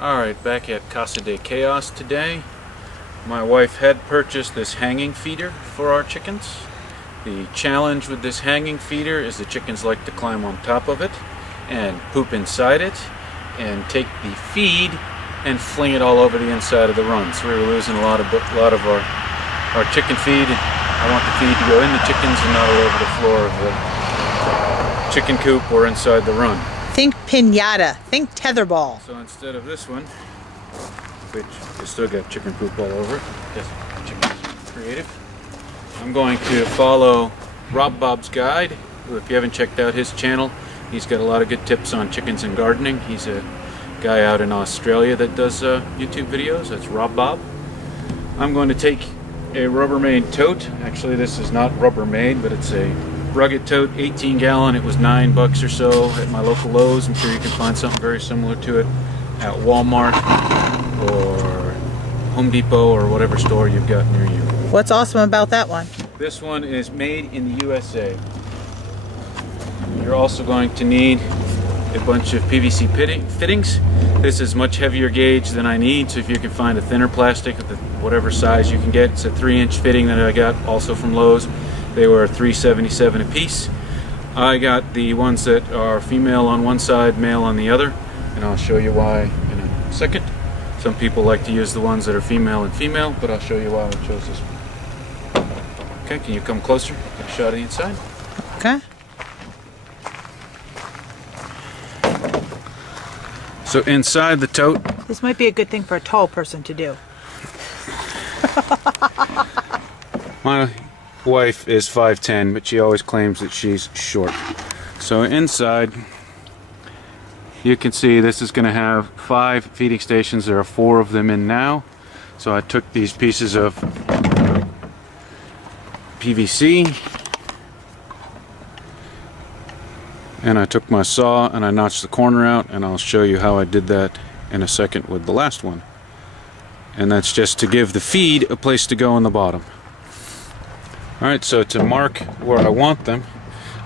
Alright, back at Casa de Chaos today. My wife had purchased this hanging feeder for our chickens. The challenge with this hanging feeder is the chickens like to climb on top of it and poop inside it and take the feed and fling it all over the inside of the run. So we were losing a lot of our chicken feed. I want the feed to go in the chickens and not all over the floor of the chicken coop or inside the run. Think piñata. Think tetherball. So instead of this one, which has still got chicken poop all over it, because chicken's creative, I'm going to follow Rob Bob's guide. If you haven't checked out his channel, he's got a lot of good tips on chickens and gardening. He's a guy out in Australia that does YouTube videos. That's Rob Bob. I'm going to take a Rubbermaid tote. Actually, this is not Rubbermaid, but it's a rugged tote, 18 gallon. It was $9 or so at my local Lowe's. I'm sure you can find something very similar to it at Walmart or Home Depot or whatever store you've got near you. What's awesome about that one? This one is made in the USA. You're also going to need a bunch of PVC fittings. This is much heavier gauge than I need, so if you can find a thinner plastic of whatever size you can get. It's a 3-inch fitting that I got also from Lowe's. They were $3.77 a piece. I got the ones that are female on one side, male on the other, and I'll show you why in a second. Some people like to use the ones that are female and female, but I'll show you why I chose this one. Okay, can you come closer? Get a shot of the inside. Okay. So inside the tote, This might be a good thing for a tall person to do. my wife is 5'10", but she always claims that she's short. So inside, you can see this is going to have 5 feeding stations. There are 4 of them in now. So I took these pieces of PVC and I took my saw and I notched the corner out, and I'll show you how I did that in a second with the last one. And that's just to give the feed a place to go on the bottom. Alright, so to mark where I want them,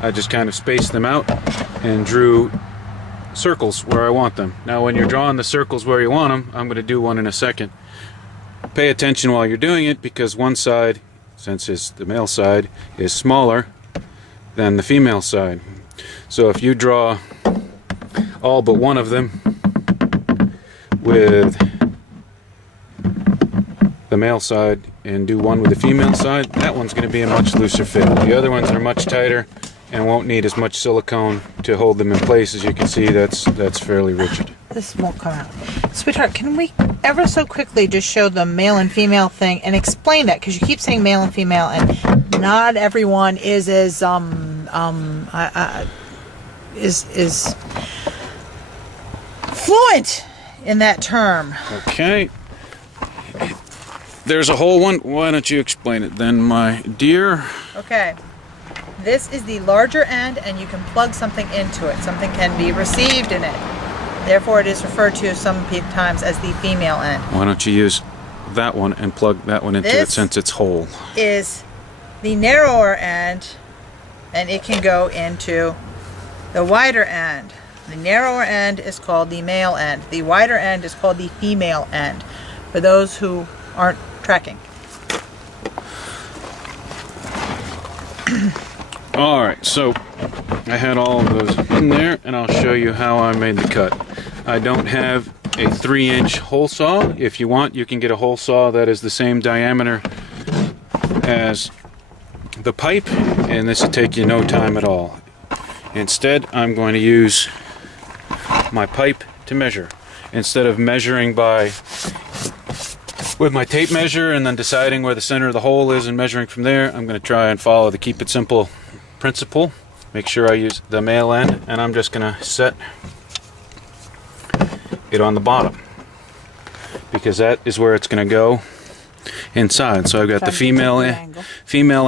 I just kind of spaced them out and drew circles where I want them. Now when you're drawing the circles where you want them, I'm going to do one in a second. Pay attention while you're doing it, because one side, since it's the male side, is smaller than the female side. So if you draw all but one of them with the male side and do one with the female side, that one's going to be a much looser fit. The other ones are much tighter and won't need as much silicone to hold them in place. As you can see, that's fairly rigid. This won't come out. Sweetheart, can we ever so quickly just show the male and female thing and explain that? Because you keep saying male and female, and not everyone is as is fluent in that term. Okay. There's a whole one. Why don't you explain it then, my dear? Okay. This is the larger end, and you can plug something into it. Something can be received in it. Therefore, it is referred to sometimes as the female end. Why don't you use that one and plug that one into it since it's whole? Is the narrower end, and it can go into the wider end. The narrower end is called the male end. The wider end is called the female end, for those who aren't tracking. Alright, so I had all of those in there, and I'll show you how I made the cut. I don't have a 3-inch hole saw. If you want, you can get a hole saw that is the same diameter as the pipe, and this will take you no time at all. Instead, I'm going to use my pipe to measure. Instead of measuring with my tape measure and then deciding where the center of the hole is and measuring from there, I'm going to try and follow the keep it simple principle. Make sure I use the male end, and I'm just going to set it on the bottom, because that is where it's going to go inside. So I've got the female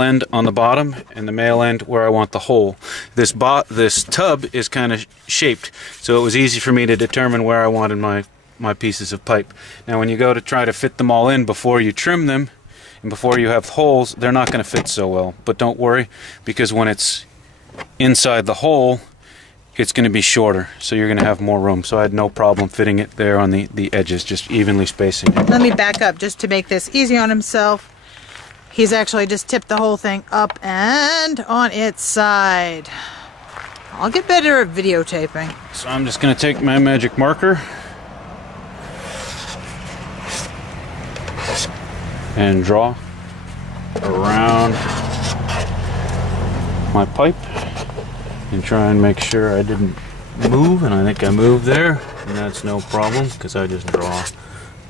end on the bottom and the male end where I want the hole. This tub is kind of shaped, so it was easy for me to determine where I wanted my pieces of pipe. Now when you go to try to fit them all in before you trim them and before you have holes, they're not going to fit so well. But don't worry, because when it's inside the hole, it's going to be shorter, so you're going to have more room. So I had no problem fitting it there on the edges, just evenly spacing it. Let me back up just to make this easy on himself. He's actually just tipped the whole thing up and on its side. I'll get better at videotaping. So I'm just going to take my magic marker and draw around my pipe and try and make sure I didn't move, and I think I moved there, and that's no problem because I just draw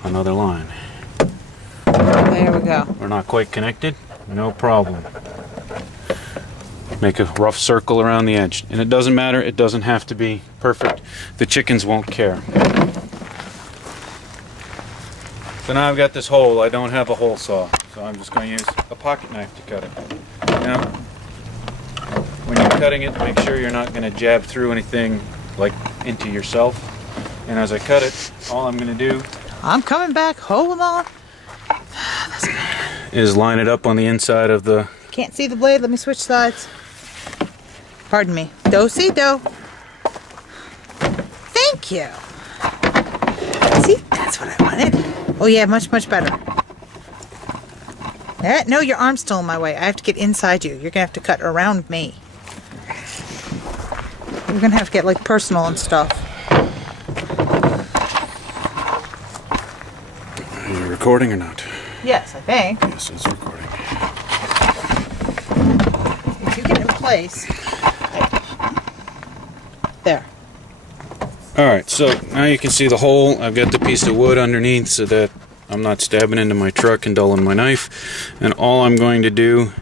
another line. There we go. We're not quite connected, no problem. Make a rough circle around the edge, and it doesn't matter, it doesn't have to be perfect. The chickens won't care. So now I've got this hole. I don't have a hole saw, so I'm just going to use a pocket knife to cut it. Now, when you're cutting it, make sure you're not going to jab through anything like into yourself. And as I cut it, all I'm going to do, I'm coming back. Hold on. is line it up on the inside of the... Can't see the blade. Let me switch sides. Pardon me. Do-si-do. Thank you. See, that's what I wanted. Oh yeah, much, much better. No, your arm's still in my way. I have to get inside you. You're gonna have to cut around me. We're gonna have to get like personal and stuff. Are you recording or not? Yes, I think. Yes, it's recording. If you get in place. There. Alright, so now you can see the hole. I've got the piece of wood underneath so that I'm not stabbing into my truck and dulling my knife. And all I'm going to do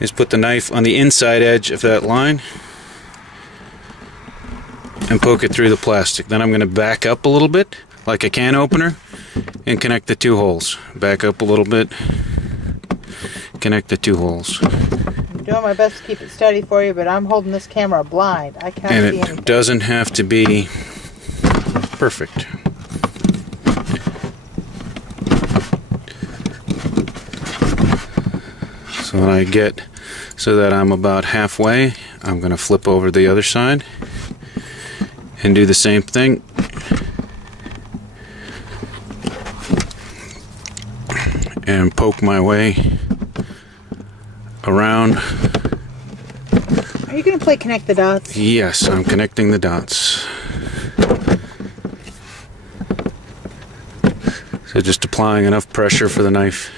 is put the knife on the inside edge of that line and poke it through the plastic. Then I'm going to back up a little bit, like a can opener, and connect the two holes. Back up a little bit, connect the two holes. I'm doing my best to keep it steady for you, but I'm holding this camera blind. I can't and see anything. It doesn't have to be perfect. So when I get so that I'm about halfway, I'm going to flip over the other side and do the same thing. And poke my way around. Are you going to play connect the dots? Yes, I'm connecting the dots. So just applying enough pressure for the knife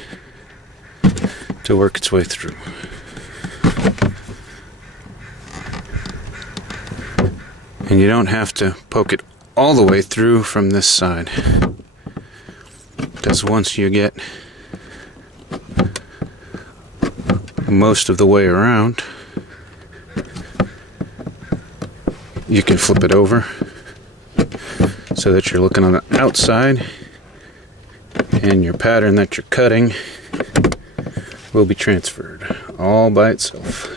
to work its way through. And you don't have to poke it all the way through from this side, because once you get most of the way around, you can flip it over so that you're looking on the outside, and your pattern that you're cutting will be transferred all by itself.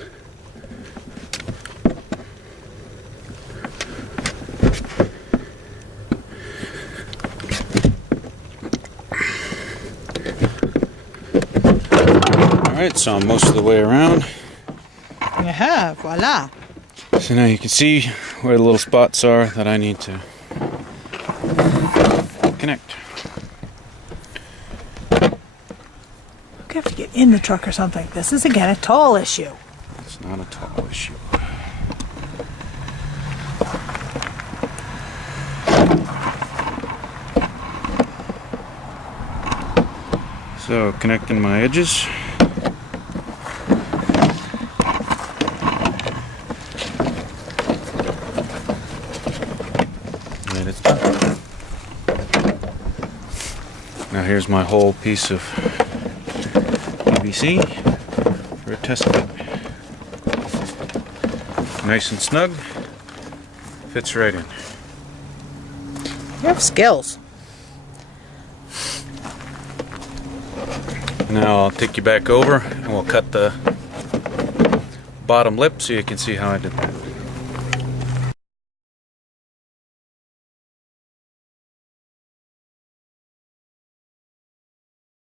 Alright, so I'm most of the way around. Yeah, voila. So now you can see where the little spots are that I need to connect. You have to get in the truck or something. This is again a tall issue. It's not a tall issue. So connecting my edges. And it's done. Now here's my whole piece of PVC for a test fit. Nice and snug. Fits right in. You have skills. Now I'll take you back over and we'll cut the bottom lip so you can see how I did that.